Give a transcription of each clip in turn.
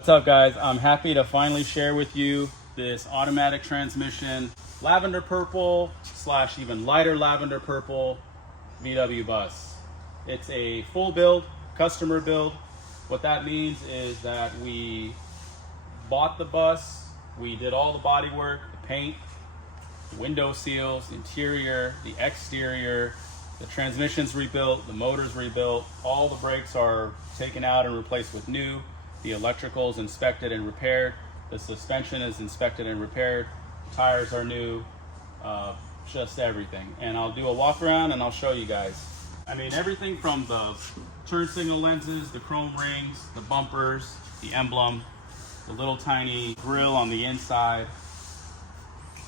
What's up, guys? I'm happy to finally share with you this automatic transmission lavender purple / even lighter lavender purple VW bus. It's a full build, customer build. What that means is that we bought the bus, we did all the body work, the paint, window seals, interior, the exterior, the transmission's rebuilt, the motor's rebuilt, all the brakes are taken out and replaced with new. The electrical is inspected and repaired. The suspension is inspected and repaired. Tires are new, just everything. And I'll do a walk around and I'll show you guys. I mean, everything from the turn signal lenses, the chrome rings, the bumpers, the emblem, the little tiny grille on the inside,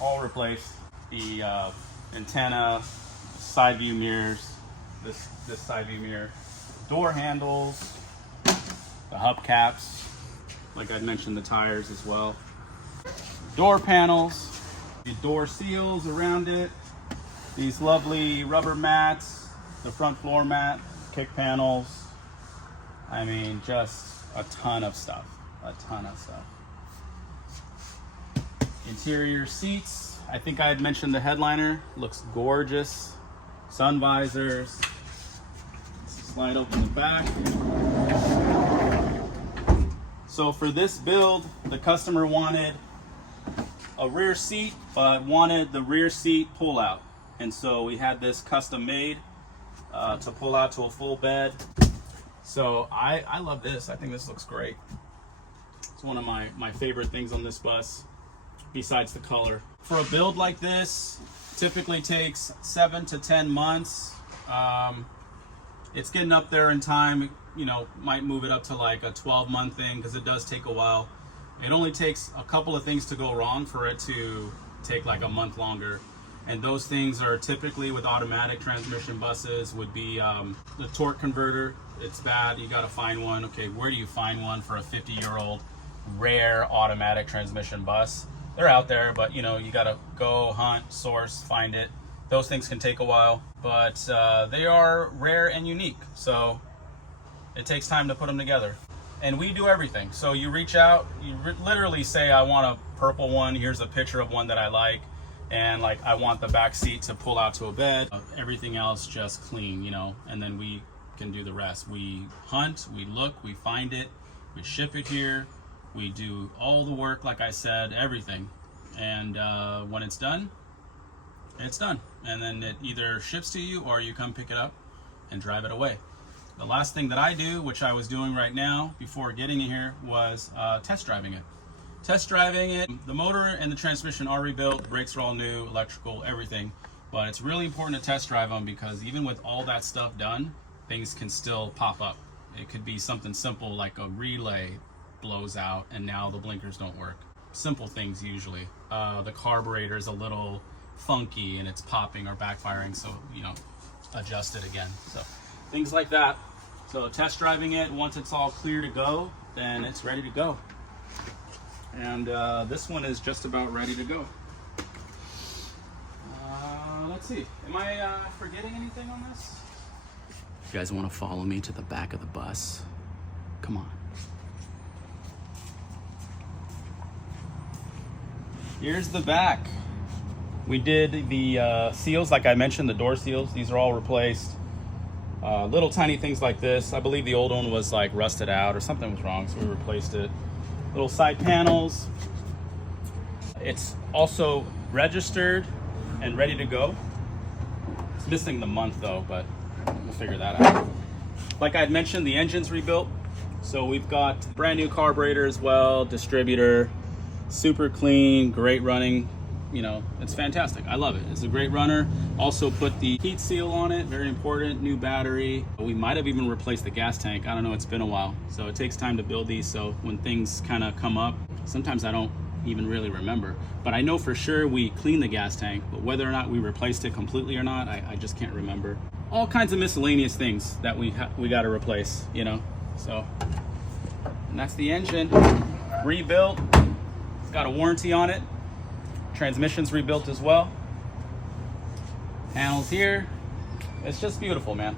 all replaced. The antenna, side view mirrors, this side view mirror, door handles, the hubcaps, like I mentioned, the tires as well. Door panels, the door seals around it, these lovely rubber mats, the front floor mat, kick panels. I mean, just a ton of stuff, Interior seats, I think I had mentioned the headliner, looks gorgeous. Sun visors, slide open the back. So for this build, the customer wanted a rear seat, but wanted the rear seat pull out. And so we had this custom made to pull out to a full bed. So I love this. I think this looks great. It's one of my favorite things on this bus, besides the color. For a build like this, typically takes 7 to 10 months. It's getting up there in time. You know, might move it up to like a 12-month thing because it does take a while. It only takes a couple of things to go wrong for it to take like a month longer. And those things are typically with automatic transmission buses would be the torque converter. It's bad, you gotta find one. Okay, where do you find one for a 50-year-old rare automatic transmission bus? They're out there, but you know, you gotta go hunt, source, find it. Those things can take a while, but they are rare and unique. So it takes time to put them together. And we do everything. So you reach out, you literally say, I want a purple one. Here's a picture of one that I like. And like, I want the back seat to pull out to a bed. Everything else just clean, you know, and then we can do the rest. We hunt, we look, we find it, we ship it here. We do all the work, like I said, everything. And when it's done, it's done. And then it either ships to you or you come pick it up and drive it away. The last thing that I do, which I was doing right now before getting in here, was test driving it. Test driving it, the motor and the transmission are rebuilt, brakes are all new, electrical, everything. But it's really important to test drive them because even with all that stuff done, things can still pop up. It could be something simple like a relay blows out and now the blinkers don't work. Simple things usually. The carburetor is a little funky and it's popping or backfiring, so you know, adjust it again. So things like that. So test driving it, once it's all clear to go, then it's ready to go. And this one is just about ready to go. Let's see, am I forgetting anything on this? You guys want to follow me to the back of the bus? Come on. Here's the back. We did the seals, like I mentioned, the door seals. These are all replaced. Little tiny things like this. I believe the old one was like rusted out or something was wrong, so we replaced it. Little side panels. It's also registered and ready to go. It's missing the month though, but we'll figure that out. Like I had mentioned, the engine's rebuilt. So we've got brand new carburetor as well, distributor, super clean, great running. You know, it's fantastic. I love it. It's a great runner. Also put the heat seal on it, very important, new battery. We might have even replaced the gas tank. I don't know, it's been a while. So it takes time to build these. So when things kind of come up, sometimes I don't even really remember. But I know for sure we cleaned the gas tank, but whether or not we replaced it completely or not, I just can't remember. All kinds of miscellaneous things that we got to replace, you know. So, and that's the engine, rebuilt. It's got a warranty on it. Transmission's rebuilt as well. Panels here. It's just beautiful, man.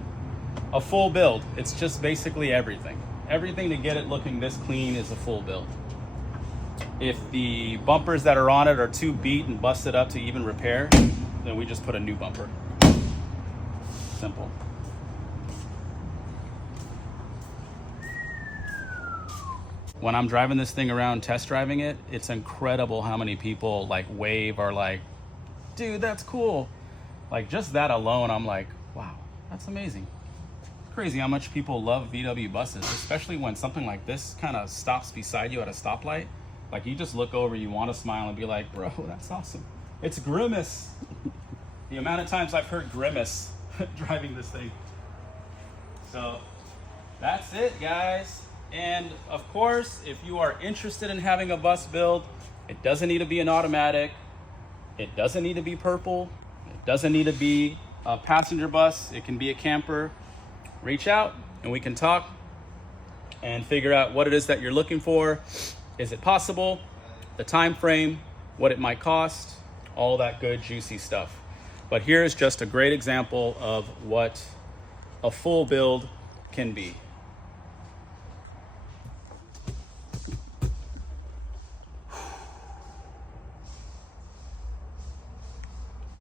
A full build. It's just basically everything. everything to get it looking this clean is a full build. If the bumpers that are on it are too beat and busted up to even repair, then we just put a new bumper. Simple. When I'm driving this thing around, test driving it, it's incredible how many people like wave or like, dude, that's cool. Like just that alone, I'm like, wow, that's amazing. It's crazy how much people love VW buses, especially when something like this kind of stops beside you at a stoplight. Like you just look over, you want to smile and be like, bro, that's awesome. It's Grimace. The amount of times I've heard Grimace driving this thing. So that's it, guys. And of course, if you are interested in having a bus build, it doesn't need to be an automatic. It doesn't need to be purple. It doesn't need to be a passenger bus. It can be a camper. Reach out and we can talk and figure out what it is that you're looking for. Is it possible? The time frame, what it might cost, all that good juicy stuff. But here's just a great example of what a full build can be.